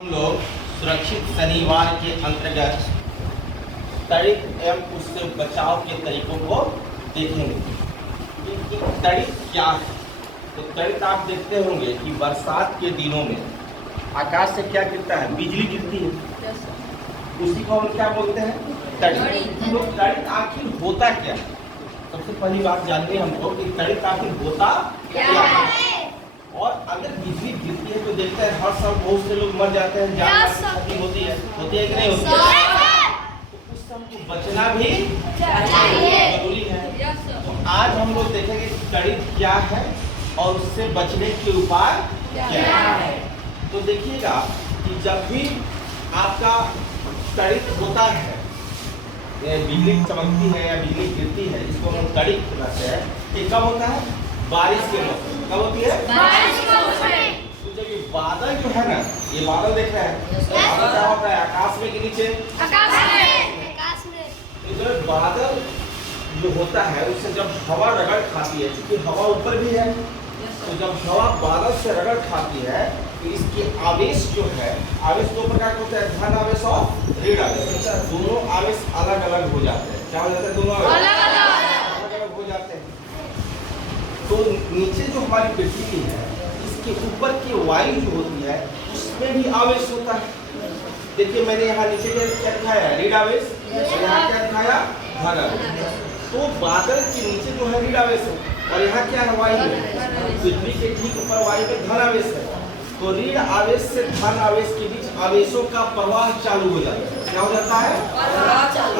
हम लोग सुरक्षित शनिवार के अंतर्गत तड़ित एवं उससे बचाव के तरीकों को देखेंगे कि तड़ित क्या है। तो तड़ित आप देखते होंगे कि बरसात के दिनों में आकाश से क्या गिरता है, बिजली गिरती है, उसी को हम क्या बोलते हैं, तड़ित। तो तड़ित आखिर होता क्या है? सबसे पहली बात जानते हैं हमको कि तड़ित आखिर होता क्या है। और अगर बिजली गिरती है तो देखते हैं हर साल बहुत से लोग मर जाते हैं, जान क्षति होती है कि नहीं होती है? तो उस समय को बचना भी जरूरी है। तो आज हम लोग देखेंगे कि तड़ित क्या है और उससे बचने के उपाय क्या है। तो देखिएगा कि जब भी आपका तड़ित होता है, बिजली चमकती है या बिजली गिरती है, इसको हम तड़ित कहते हैं। ये कब होता है? बारिश के मौसम। कब होती है? बारिश के मौसम। तो जब ये बादल जो है ना, ये बादल देख रहे हैं, बादल क्या होता है? आकाश में के नीचे, आकाश में। तो जब बादल जो होता है उससे जब हवा रगड़ खाती है, क्योंकि हवा ऊपर भी है, तो जब हवा बादल से रगड़ खाती है तो इसके आवेश जो है, आवेश दो प्रकार के होते हैं, धन आवेश और ऋण आवेश। दोनों आवेश अलग अलग हो जाते हैं। क्या हो जाता है? दोनों अलग अलग हो जाते हैं। तो नीचे जो हमारी पृथ्वी है, इसके ऊपर की वायु जो होती है उसमें भी आवेश होता है। देखिए मैंने यहाँ नीचे क्या दिखाया है? ऋण आवेश। यहाँ क्या दिखाया? धन आवेश। तो बादल के नीचे जो है ऋण आवेश है और यहाँ क्या है? वायु है। पृथ्वी के ठीक ऊपर वायु में धन आवेश है। तो ऋण आवेश से धन आवेश के बीच आवेशों का प्रवाह चालू हो जाता है। क्या हो जाता है?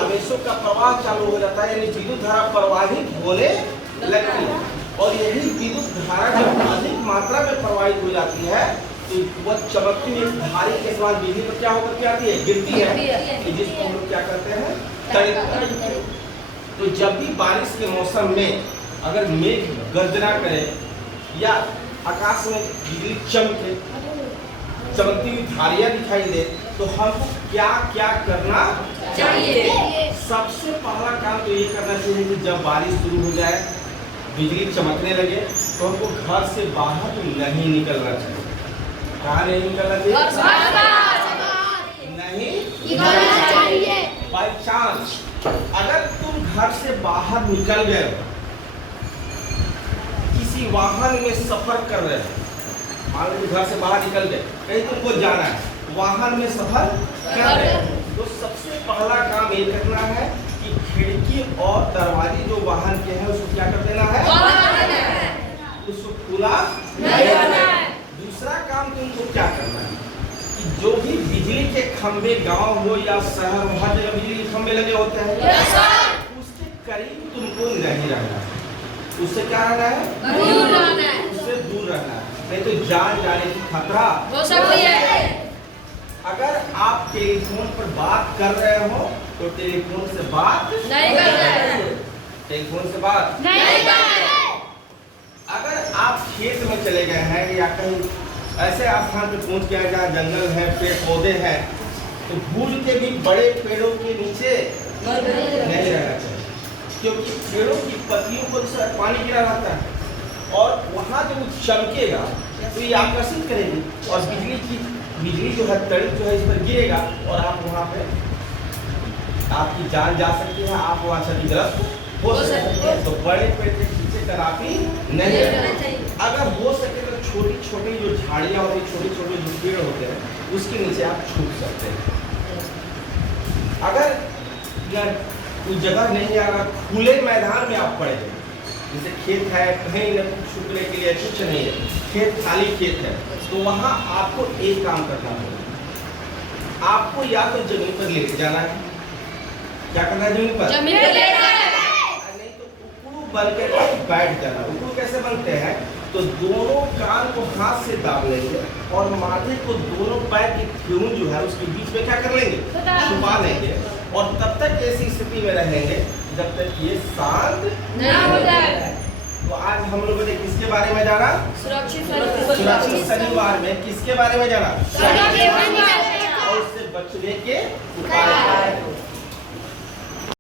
आवेशों का प्रवाह चालू हो जाता है, यानी विद्युत धारा प्रवाहित होने लगती है। और यही विद्युत धारा जब अधिक मात्रा में प्रवाहित हो जाती है तो वह चमकती हुई धारी के समान बिजली पर क्या होकर के आती है? गिरती है, जिसको हम लोग क्या करते हैं? तड़ित। तो जब भी बारिश के मौसम में अगर मेघ गर्जना करे या आकाश में बिजली चमके, चमकती हुई धारियां दिखाई दे, तो हमको क्या क्या करना चाहिए? सबसे पहला काम तो ये करना चाहिए कि जब बारिश शुरू हो जाए, बिजली चमकने लगे, तो हमको घर से बाहर नहीं निकलना चाहिए। कहाँ नहीं निकलना चाहिए? नहीं निकलना चाहिए। बाई चांस अगर तुम घर से बाहर निकल गए, किसी वाहन में सफर कर रहे हो, मान लो घर से बाहर निकल गए, कहीं तुमको जाना है, वाहन में सफर कर रहे हो, तो सबसे पहला काम ये करना है कि खिड़की और दरवाजे जो वाहन के हैं उसको क्या कर देना है? उसको खुला नहीं करना है। दूसरा काम तुमको क्या करना है कि जो भी बिजली के खंभे गांव हो या शहर हो, हर जगह बिजली के खंभे लगे होते हैं, उसके करीब तुमको नहीं रहना है। उससे क्या रहना है? दूर रहना है। उससे दूर रहना है, नहीं तो जान जाने की खतरा हो सकती है। अगर आप टेलीफोन पर बात कर रहे हो तो टेलीफोन से बात नहीं कर रहे हैं। टेलीफोन से बात नहीं कर रहे हैं। अगर आप खेत में चले गए हैं या कहीं ऐसे स्थान पर पहुंच गए जहाँ जंगल है, पेड़ पौधे हैं, तो भूल के भी बड़े पेड़ों के नीचे नहीं रहना चाहिए, क्योंकि पेड़ों की पत्तियों पर पानी गिरा रहता है और वहाँ जब चमकेगा तो ये आकर्षित करेगी और बिजली जो है, तड़ित जो है इस पर गिरेगा और आप वहाँ पे आपकी जान जा सकती है, आप वहाँ क्षतिग्रस्त हो सकते हैं। तो बड़े पेड़ के पीछे कदापि नहीं रहना चाहिए। अगर हो सके तो छोटी छोटी जो झाड़ियाँ होती है, छोटे छोटे जो पेड़ होते हैं, उसके नीचे आप छुप सकते हैं। अगर उस जगह नहीं है, अगर खुले मैदान में आप पड़े हैं, जैसे खेत है, कहीं न छुपने के लिए कुछ नहीं है, खेत खाली खेत है, तो वहाँ आपको एक काम करना होगा। आपको या तो जमीन पर लेट जाना है। क्या करना है? जमीन पर लेट जाना है। नहीं तो उकड़ू बन के बैठ जाना। उकड़ू कैसे बनते हैं? तो दोनों कान को हाथ से दाब लेंगे और माथे को दोनों पैर की ठेहुन जो है उसके बीच में क्या कर लेंगे? छुपा लेंगे और तब तक ऐसी स्थिति में रहेंगे जब तक ये शांत नहीं हो जाए। तो आज हम लोगों ने किसके बारे में जाना? सुरक्षित शनिवार में किसके बारे में जाना? और उससे बचने के उपाय।